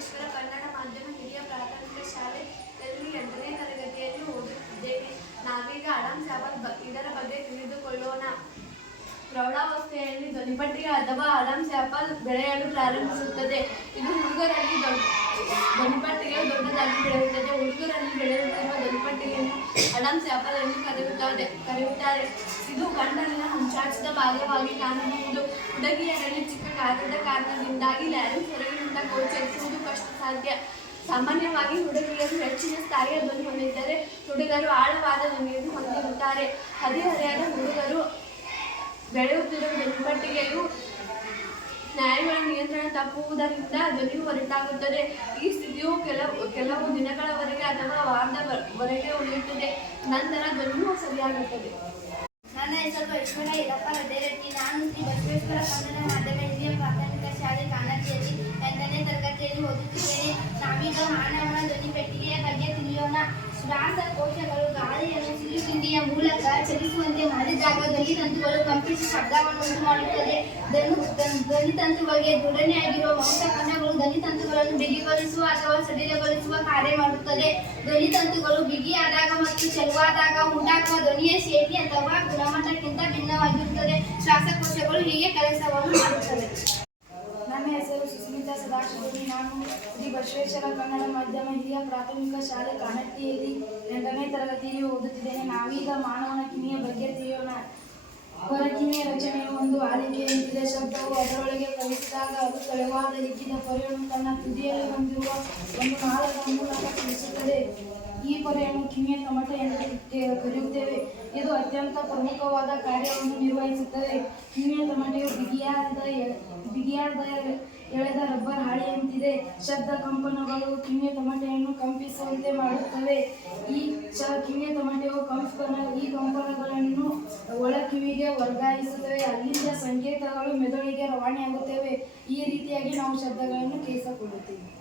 ಬಸವೇಶ್ವರ ಕನ್ನಡ ಮಾಧ್ಯಮ ಹಿರಿಯ ಪ್ರಾಥಮಿಕ ಶಾಲೆಯಲ್ಲಿ ಎಂಟನೇ ತರಗತಿಯಲ್ಲಿ ಓದುತ್ತಿದ್ದೇನೆ ನಾವೀಗ ಅಡಮ್ ಬ ಇದರ ಬಗ್ಗೆ ತಿಳಿದುಕೊಳ್ಳೋಣ. ಪ್ರೌಢಾವಸ್ಥೆಯಲ್ಲಿ ಧ್ವನಿಪಟ್ಟಿಗೆ ಅಥವಾ ಅಡಮ್ ಸ್ಯಾಪಲ್ ಬೆಳೆಯಲು ಪ್ರಾರಂಭಿಸುತ್ತದೆ. ಇದು ಹುಡುಗರಲ್ಲಿ ದೊಡ್ಡ ಧ್ವನಿಪಟ್ಟಿಗೆ ದೊಡ್ಡದಾಗಿ ಬೆಳೆಯುತ್ತದೆ. ಹುಡುಗರಲ್ಲಿ ಬೆಳೆಯುತ್ತಿರುವ ಧ್ವನಿಪಟ್ಟಿಗೆಯನ್ನು ಅಡಮ್ ಸ್ಯಾಪಲ್ ಎಂದು ಕರೆಯುತ್ತಾರೆ ಕರೆಯುತ್ತಾರೆ. ಇದು ಕಣ್ಣಲ್ಲಿನ ಹಂಚಾಚಿದ ಭಾಗವಾಗಿ ಕಾಣಬಹುದು. ಹುಡುಗಿಯರಲ್ಲಿ ಚಿಕ್ಕ ಕಾಗದ ಕಾರಣದಿಂದಾಗಿ ಲ್ಯಾರಿಸ್ ಹೊರಗಿನಿಂದ ಗೋಚರಿಸುವ ಸಾಧ್ಯ. ಸಾಮಾನ್ಯವಾಗಿ ಹುಡುಗಿಯರು ಹೆಚ್ಚಿನ ಸ್ಥಾಯಿಯ ಧ್ವನಿ ಹೊಂದಿದ್ದರೆ ಹುಡುಗರು ಆಳವಾದ ಧ್ವನಿಯನ್ನು ಹೊಂದಿರುತ್ತಾರೆ. ಹದಿಹರೆಯದ ಹುಡುಗರು ಬೆಳೆಯುತ್ತಿರುವ ಧ್ವನಿಪಟ್ಟಿಗೆಯು ನ್ಯಾಯಗಳ ನಿಯಂತ್ರಣ ತಪ್ಪುವುದರಿಂದ ಧ್ವನಿಯು ಹೊರಟಾಗುತ್ತದೆ. ಈ ಸ್ಥಿತಿಯು ಕೆಲವು ಕೆಲವು ದಿನಗಳವರೆಗೆ ಅಥವಾ ವಾರದವರೆಗೆ ಉಳಿಯುತ್ತದೆ. ನಂತರ ಧ್ವನಿಯು ಸರಿಯಾಗುತ್ತದೆ. ನನ್ನ ಹೆಸರು ಲಕ್ಷ್ಮಣ ಇರಪ್ಪ ನಾನು ಶ್ರೀ ಬಸವೇಶ್ವರ ಕನ್ನಡ ಮಾಧ್ಯಮ ಹಿರಿಯ ಪ್ರಾಥಮಿಕ ಶಾಲೆ ನಾವೀಗ ಮಾನವನ ಧ್ವನಿ ಪೆಟ್ಟಿಗೆಯ ಬಗ್ಗೆ ತಿಳಿಯೋಣ. ಶ್ವಾಸಕೋಶಗಳು ಗಾಳಿಯನ್ನು ಸಿಲುಕಿಂಡಿಯ ಮೂಲಕ ಚಲಿಸುವಂತೆ ಮಾಡಿದಾಗ ಧ್ವನಿ ತಂತುಗಳು ಕಂಪಿಸಿ ಶಬ್ದವನ್ನು ಉಂಟು ಮಾಡುತ್ತದೆ ಧ್ವನಿ ಧ್ವನಿ ತಂತುಗಳಿಗೆ ದೃಢನೆಯಾಗಿರುವ ಮಾಂಸಖಂಡಗಳು ಧ್ವನಿ ತಂತುಗಳನ್ನು ಬಿಗಿಗೊಳಿಸುವ ಅಥವಾ ಸಡಿಲಗೊಳಿಸುವ ಕಾರ್ಯ ಮಾಡುತ್ತದೆ. ಧ್ವನಿ ತಂತುಗಳು ಬಿಗಿಯಾದಾಗ ಮತ್ತು ಚೆಲುವಾದಾಗ ಉಂಟಾಗುವ ಧ್ವನಿಯ ಶೈಲಿ ಅಥವಾ ಗುಣಮಟ್ಟಕ್ಕಿಂತ ಭಿನ್ನವಾಗಿರುತ್ತದೆ. ಶ್ವಾಸಕೋಶಗಳು ಹೀಗೆ ಕೆಲಸವನ್ನು ಮಾಡುತ್ತವೆ. ನನ್ನ ಸದಾಶಿವರಿ ನಾನು ಶ್ರೀ ಬಸವೇಶ್ವರ ಕನ್ನಡ ಮಾಧ್ಯಮ ಹಿರಿಯ ಪ್ರಾಥಮಿಕ ಶಾಲೆ ಕಾಣಟ್ಟಿಯಲ್ಲಿ ಎಂಟನೇ ತರಗತಿಯಲ್ಲಿ ಓದುತ್ತಿದ್ದೇನೆ. ನಾವೀಗ ಮಾನವನ ಕಿಮಿಯ ಬಗ್ಗೆ ತಿಳಿಯೋಣ. ಹೊರಕಿವಿಯ ರಚನೆಯು ಒಂದು ಆಲಿಕೆಯಂತಿದೆ ಶಬ್ದವು. ಅದರೊಳಗೆ ಕಲಿಸಿದಾಗ ಅದು ತೆಳುವಾದ, ಹಿಗ್ಗಿದ ಪೊರೆಯನ್ನು ತನ್ನ ತುದಿಯಲ್ಲಿ ಹೊಂದಿರುವ ಒಂದು ನಾಳದ ಮೂಲಕ ತಿಳಿಸುತ್ತದೆ. ಈ ಪೊರೆಯನ್ನು ಕಿಮಿಯ ಕಮಟ ಎಂದು ಕರೆ- ಕರೆಯುತ್ತೇವೆ. ಇದು ಅತ್ಯಂತ ಪ್ರಮುಖವಾದ ಕಾರ್ಯವನ್ನು ನಿರ್ವಹಿಸುತ್ತದೆ. ಕಿವಿಯ ತಮಟೆಯು ಬಿಗಿಯಾದ ಬಿಗಿಯಾದ ಎಳೆದ ರಬ್ಬರ್ ಹಾಳೆಯಂತಿದೆ. ಶಬ್ದ ಕಂಪನಗಳು ಕಿವಿಯ ತಮಟೆಯನ್ನು ಕಂಪಿಸುವಂತೆ ಮಾಡುತ್ತವೆ. ಈ ಶ ತಮಟೆಯು ಕಂಪನ, ಈ ಕಂಪನಗಳನ್ನು ಒಳ ಕಿವಿಗೆ ವರ್ಗಾಯಿಸುತ್ತವೆ. ಅಲ್ಲಿಂದ ಸಂಕೇತಗಳು ಮೆದುಳಿಗೆ ರವಾನೆಯಾಗುತ್ತವೆ. ಈ ರೀತಿಯಾಗಿ ನಾವು ಶಬ್ದಗಳನ್ನು ಕೇಳಿಸಿಕೊಳ್ಳುತ್ತೇವೆ.